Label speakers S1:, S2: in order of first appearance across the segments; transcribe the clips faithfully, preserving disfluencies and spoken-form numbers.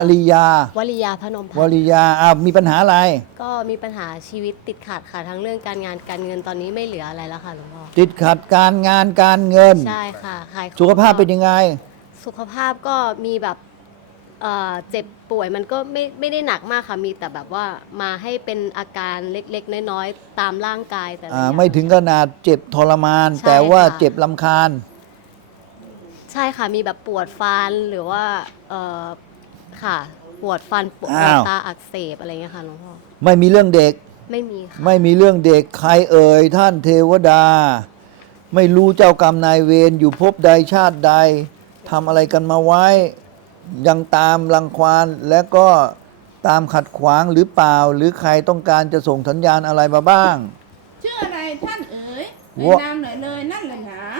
S1: ริยาว
S2: ริยาพนมพั
S1: วน
S2: ธ์
S1: ริยาอ้าวมีปัญหาอะไร
S2: ก็มีปัญหาชีวิตติดขัดค่ะทั้งเรื่องการงานการเงินตอนนี้ไม่เหลืออะไรแล้วค่ะหลวงพ่อ
S1: ติดขัดการงานการเงิน
S2: ใช่ค่ะขายของ
S1: สุขภาพเป็นยังไง
S2: สุขภาพก็มีแบบเอ่อเจ็บป่วยมันก็ไม่ไม่ได้หนักมากค่ะมีแต่แบบว่ามาให้เป็นอาการเล็กๆน้อยๆตามร่างกายแต่ละอ
S1: อ่า
S2: ย่าง
S1: ไม่ถึงขนาดเจ็บทรมาน
S2: ใช่
S1: แต่ว่า
S2: ค่ะ
S1: เจ็บลำคาญ
S2: ใช่ค่ะมีแบบปวดฟันหรือว่าเอ่อค่ะปวดฟันปวด
S1: อ้าว
S2: ตาอักเสบอะไรเงี้ยค่ะหลวงพ่อ
S1: ไม่มีเรื่องเด็ก
S2: ไม่มีค่ะ
S1: ไม่มีเรื่องเด็กใครเอ่ยท่านเทวดา ไม่รู้เจ้ากรรมนายเวรอยู่ภพใดชาติใดทำอะไรกันมาไว้ ยังตามรังควานและก็ตามขัดขวางหรือเปล่า หรือใครต้องการจะส่งสัญญาณอะไรมาบ้าง
S3: ชื่ออะไรท่านเอ๋ยใน
S1: วะ
S3: นามหน่อยเลยนั่นแหละหนาว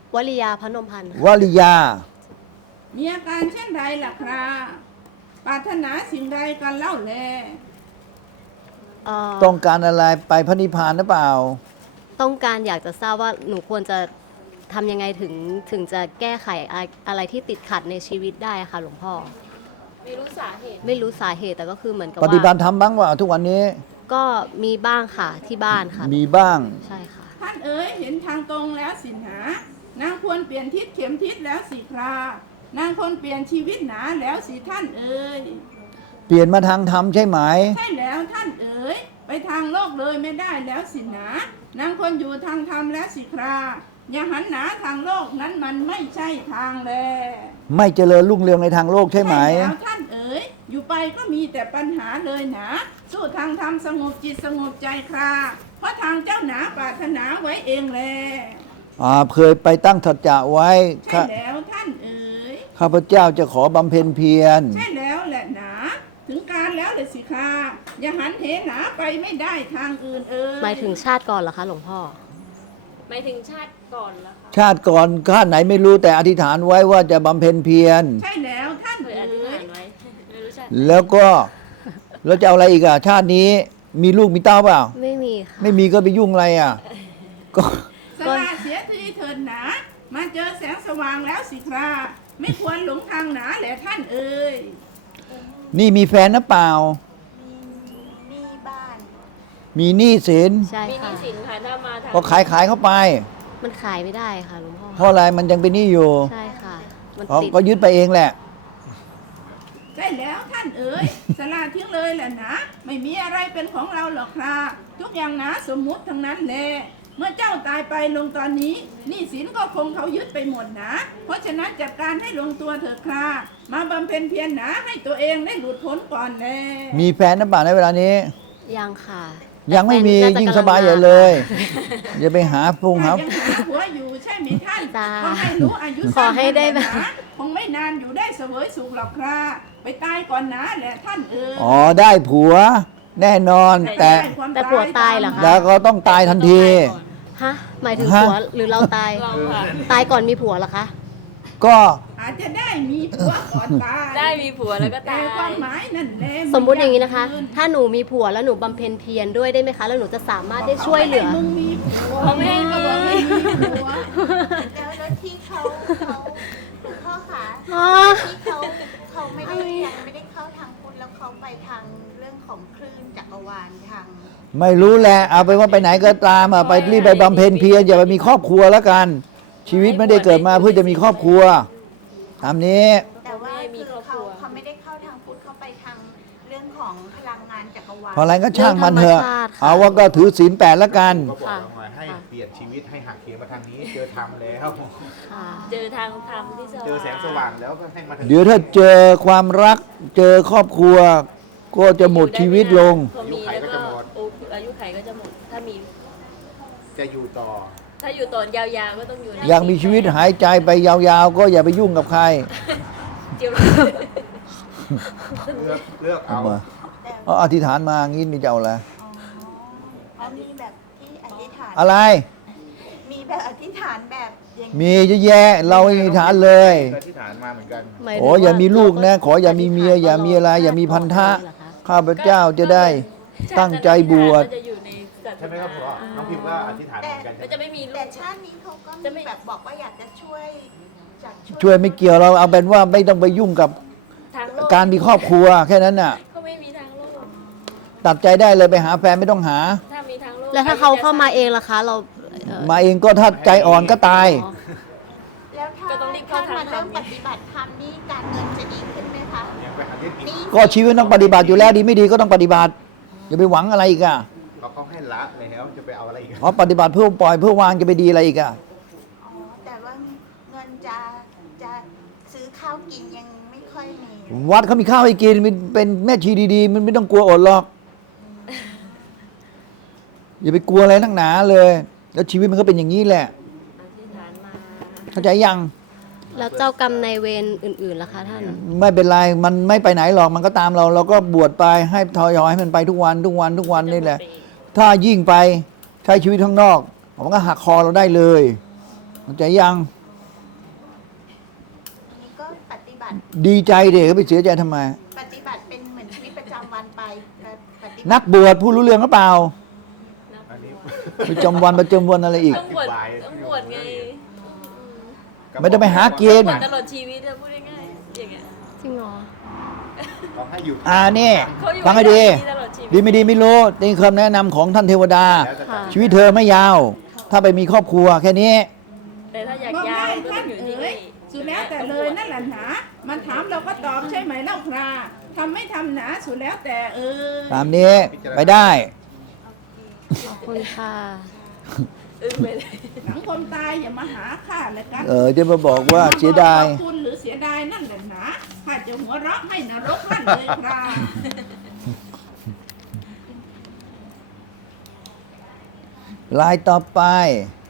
S2: ริยาพนมพันธ์ค่ะ
S1: วริยา
S3: มีอาการเช่นไรล่ะครับปรารถนาสิ่งใดกันเล่าแล
S2: เอ่อ
S1: ต้องการอะไรไปพระนิพพานหรือเปล่า
S2: ต้องการอยากจะทราบว่าหนูควรจะทำยังไงถึงถึงจะแก้ไขอะไรอะไรที่ติดขัดในชีวิตได้ค่ะหลวงพ่อ
S4: ไม่รู้สาเหตุ
S2: ไม่รู้สาเหตุแต่ก็คือเหมือนกับ
S1: ปฏิบั
S2: ว่า
S1: ติธรรมบ้างว่าทุกวันนี้
S2: ก็มีบ้างค่ะที่บ้านค่ะ
S1: มีบ้าง
S2: ใช่ค่ะ
S3: ท่านเอ๋ยเห็นทางตรงแล้วสินหานางควรเปลี่ยนทิศเข็มทิศแล้วสิครานางควรเปลี่ยนชีวิตหนาแล้วสิท่านเอ๋ย
S1: เปลี่ยนมาทางธรรมใช่ไหม
S3: ใช่แล้วท่านเอ๋ยไปทางโลกเลยไม่ได้แล้วสินหนานางควรอยู่ทางธรรมแล้วสิคราอย่าหันหนาทางโลกนั้นมันไม่ใช่ทางแล
S1: ไม่เจริญรุ่งเรืองในทางโลกใช่ไหม
S3: แล้วท่านเอ๋ยอยู่ไปก็มีแต่ปัญหาเลยหนาสู้ทางธรรมสงบจิตสงบใจคราเพราะทางเจ้าหนาปรารถนาไว้เองแล
S1: อ่าเคยไปตั้งสัจจะไว้
S3: ใช่แล้วท่านเอ๋ย
S1: ข้าพเจ้าจะขอบำเพ็ญเพียร
S3: ใช่แล้วแหละหนา ถึงการแล้วเลยสิคราอย่าหันเหหนาไปไม่ได้ทางอื่นเอ๋ย
S2: หมายถึงชาติก่อนเหรอคะหลวงพ่อ
S4: หมายถึงชาติก่อนแล้วคะ
S1: ชาติก่อนชาติไหนไม่รู้แต่อธิษฐานไว้ว่าจะบำเพ็ญเพียร
S3: ใช่แล้วท่าน
S4: เคย
S3: เอ๋
S4: อธิษ
S3: ย
S4: ฐานไว้ ไม่รู้ชาติ
S1: แล้วก็แล้วจะเอาอะไรอีกอะชาตินี้มีลูกมีเต้าเปล่า
S2: ไม่มีค่ะ
S1: ไม่มีก็ไปยุ่งอะไรอะก็
S3: สละเสียทีเถิดหนา มาเจอแสงสว่างแล้วสิคราไม่ควรหลงทางหนาแหละท่านเอ๋ย
S1: นี่มีแฟนหรือเปล่า
S5: หนี้บ้าน
S1: มีหนี้สิน
S2: ใช่
S4: มีห
S2: ค่ะ
S4: นี้สินค่ะถ้ามาทาง
S1: ก็ขายขายเข้าไป
S2: มันขายไม่ได้ค่ะหลวงพ่อ
S1: เพราะอะไรมันยังเป็นหนี้อยู่
S2: ใช่ค่ะ มัน
S1: เขา
S2: ติด
S1: ก็ยึดไปเองแหละ
S3: ใช่แล้วท่านเอ๋ย สละทิ้งเลยแหละนะไม่มีอะไรเป็นของเราหรอกคราทุกอย่างนะสมมุติทั้งนั้นแหละเมื่อเจ้าตายไปลงตอนนี้หนี้สินก็คงเขายึดไปหมดนะ เพราะฉะนั้นจัดการให้ลงตัวเถิดครามาบำเพ็ญเพียรหนาให้ตัวเองได้หลุดพ้นก่อนแล
S1: มีแฟนหรือเปล่าในเวลานี้
S2: ยังค่ะ
S1: ยังไม่มี
S2: น่าจะ
S1: ยิ่ง
S2: กำลั
S1: สบายใหญ่เลย อย่าไปหาพุงหา
S3: ยังหาผัวอยู่ใช่ไหมท่าน
S2: จ้า
S3: ขอให้รู้อายุ
S2: ขอให้ได้แบบ
S3: นะคงไม่นานอยู่ได้เสวยสุขหรอกคราไปตายก่อนนะแหละท่านเอ๋ย
S1: อ๋อได้ผัวแน่นอนแต่
S3: ได้ความ
S2: แต่ผัวตายเหรอคะ
S1: แล้วก็ต้องตายทันที
S2: ฮะหมายถึง
S1: ฮะ
S2: ผัวหรือเราตาย
S4: เราค่ะ
S2: ตายก่อนมีผัวเหรอคะ
S1: ก็
S3: อาจจะได้มีผัวก่อนตาย
S4: ได้มีผัวแล้วก็
S3: แต่
S4: ตาย
S3: ความหมายนั่นแหละ
S2: สมมุติอย่างนี้นะคะ
S3: อื่
S2: ถ้าหนูมีผัวแล้วหนูบำเพ็ญเพียรด้วยได้ไหมคะ แล้วหนูจะสามารถได้ช่วยเหลือ
S3: มึงมีผัว
S4: เขาไม่ให้มี
S3: ก็บอกไม่มีผัว
S5: แล้วแล้วที่เขาเขาหลวงพ่อคะ
S2: อ๋อ
S5: ที่เขาเขาไม่ได้ยังไม่ได้เข้าทางพุทธแล้วเขาไปทางเรื่องของคลื่นจักรวาลทาง
S1: ไม่รู้แหละเอาไปว่าไปไหนก็ตามอ่ะไปรีบไปบำเพ็ญเพียรอย่าไปมีครอบครัวแล้วกัน ชีวิตไม่ได้เกิดมาเพื่อจะมีครอบครัวตามนี้
S5: แต่ว่า
S4: ไม่มี
S5: คือ
S4: ครอบครัว
S5: เขาเขาไม่ได้เข้าทางพุทธเขาไปทางเรื่องของพลังงานจักรวาล
S1: พออะไรก็ช่างมันเถอะ
S2: เรื่องธรรมชาติค่ะ
S1: เอาว่าก็ถือศีลแปดแล้วกัน
S6: ก็บอก
S2: ค่ะ
S6: เรามาให้
S2: ค่ะ
S6: เปลี่ยนชีวิตให้หักเหมาทางนี้ เจอธรรมแล้ว
S2: ค่ะ
S4: เจอทางธรรมที่สว่าง
S6: เจอแสงสว่างแล้วก็ให้มาถึง
S1: เดี๋ยวถ้าเจอความรักเจอครอบครัว ก็จะหมดชีวิตลง
S4: พอมีแล้วก็โอ้อายุไขก็จะหมด ถ้ามี
S6: จะอยู่ต่อ
S4: ถ้าอยู่ต่อยาวๆก็ต้องอยู่ใน
S1: อยากมีชีวิตหายใจไปยาวๆ ก็อย่าไปยุ่งกับใคร
S4: เจียว
S6: เลือกเลือก
S1: เอา
S6: เอา
S1: มาเอาอธิษฐานมางี้นี่จะเอาอะไร
S5: อ๋อมีแบบที่อธิษฐาน
S1: อะไร
S5: มีแบบอธิษฐานแบบอย่าง
S1: มีเยอะแยะเราอธิษฐานเลย
S6: ก็ที่ฐานมาเหมือนกัน
S2: หมายถึง
S1: โอ้อย่ามีลูกนะ
S2: ว่
S1: ขออย่ามีเมียอย่ามีอะไรอย่ามีพันธะ ข้าพเจ้าจะได้ตั้งใจบวช
S4: ก็จะอยู่ในศาสนา
S6: ใช่ไหมครับพ่อน้องพิมพ์ก็อธิษฐานเหมือนกัน
S4: ก็จะไม่มีลู
S5: แต่
S4: ก
S5: ชาตินี้เขาก็
S4: จะไม่
S5: มีแบบบอกว่าอยากจะช่วยจาก
S1: ช่วยไม่เกี่ยวเราเอาเป็นว่าไม่ต้องไปยุ่งกับ
S4: ทางางโลก
S1: การมีครอบครัวแค่นั้นน่ะ
S4: เขาไม่มีทางโลก
S1: ตัดใจได้เลยไปหาแฟนไม่ต้องหา
S4: ถ้ามีทางโลก
S2: แล้วถ้าเขาเข้ามาเองล่ะคะ เราเอ่อ
S1: มาเองก็ถ้าใจอ่อนก็ตาย
S2: อ๋อ
S5: แล้วถ้า
S4: ก็ต้องรีบเข้า
S5: ถ้า
S4: ทาง
S5: มาเริ่ม
S4: ธรรม
S5: ปฏิบัติธรรมนี่การเงินจะดีขึ้นไหมคะ
S6: ยังไปหาที่อีก
S5: นี่
S1: ก็ชีวิตต้องปฏิบัติอยู่แล้วดีไม่ดีก็ต้องปฏิบัติอย่าไปหวังอะไรอีกอ่ะ
S6: เขาเขาให้ละแล้วจะไปเอาอะไรอีก
S1: เพราะปฏิบัติเพื่อปล่อยเพื่อวางจะไปดีอะไรอีกอ่ะ
S5: อ๋อแต่ว่าเงินจะจะซื้อข้าวกินยังไม่ค่อยมี
S1: วัดเขามีข้าวให้กินมันเป็นแม่ชีดีๆ มันไม่ต้องกลัวอดหรอก อย่าไปกลัวอะไรทั้งหนาเลย แล้วชีวิตมันก็เป็นอย่างนี้แหละ
S4: อธิษฐานมา
S1: เข้าใจยัง
S2: แล้วเจ้ากรรมนายเวรอื่นๆล่ะคะท่าน
S1: ไม่เป็นไรมันไม่ไปไหนหรอกมันก็ตามเราเราก็บวชไปให้ทอยอยให้มันไปทุกวันทุกวันทุกวันนี่แหละ ถ้ายิ่งไปใช้ชีวิตข้างนอกมันก็หักคอเราได้เลยเข้าใจยัง
S5: นี่ก็ปฏิบัติ
S1: ดีใจเด็กไปเสียใจทำไม
S5: ปฏิบัติเป็นเหมือนชีวิตประจำวันไปปฏิบัติ
S1: นักบวชผู้รู้เรื่องหรือเปล่า
S6: อันนี้
S1: ประจำวันประจำวันอะไรอีก
S4: ต้องบวชต้องบวชไง
S1: ไม่ต้องไปหาเกณฑ์
S4: บวชตลอดชีวิตอะพูดง่ายๆอย่างเงี้ย
S2: จริงเหรอ
S6: เขาให้อยู่
S1: อ่านี่
S4: เขาอยู่
S1: ฟังให้ดี
S4: ตลอดชีวิต
S1: ดีไม่ดีไม่รู้นี่คำแนะนำของท่านเทวดา
S6: แล้วจะ
S2: ค่ะ
S1: ชีวิตเธอไม่ยาว ถ้าไปมีครอบครัวแค่นี้
S4: แต่ถ้าอยาก
S3: บอก
S4: ยาว
S3: ได้
S4: ก็ต้
S3: ท่า
S4: อน งอยู่ที่
S3: เอ๋ย
S4: นี่
S3: สุดแล้วแต่เลยนั่นแหละหนามันถามเราก็ตอบใช่ไหมเล่าคราทำไม่ทำหนาสุดแล้วแต่เอ๋ย
S1: ตามนี้ไปได้
S2: ขอบคุณค่ะ
S4: อึ้งไปเลย
S3: หลังคนตายอย่ามาหาข้าเลยกัน
S1: เออจะมาบอกว่าเสียดาย
S3: ขอบคุณหรือเสียดายนั่นแหละหนาข้าจะหัวเราะให้นรกนั่นเลยครา
S1: ลายต่อไป
S5: ก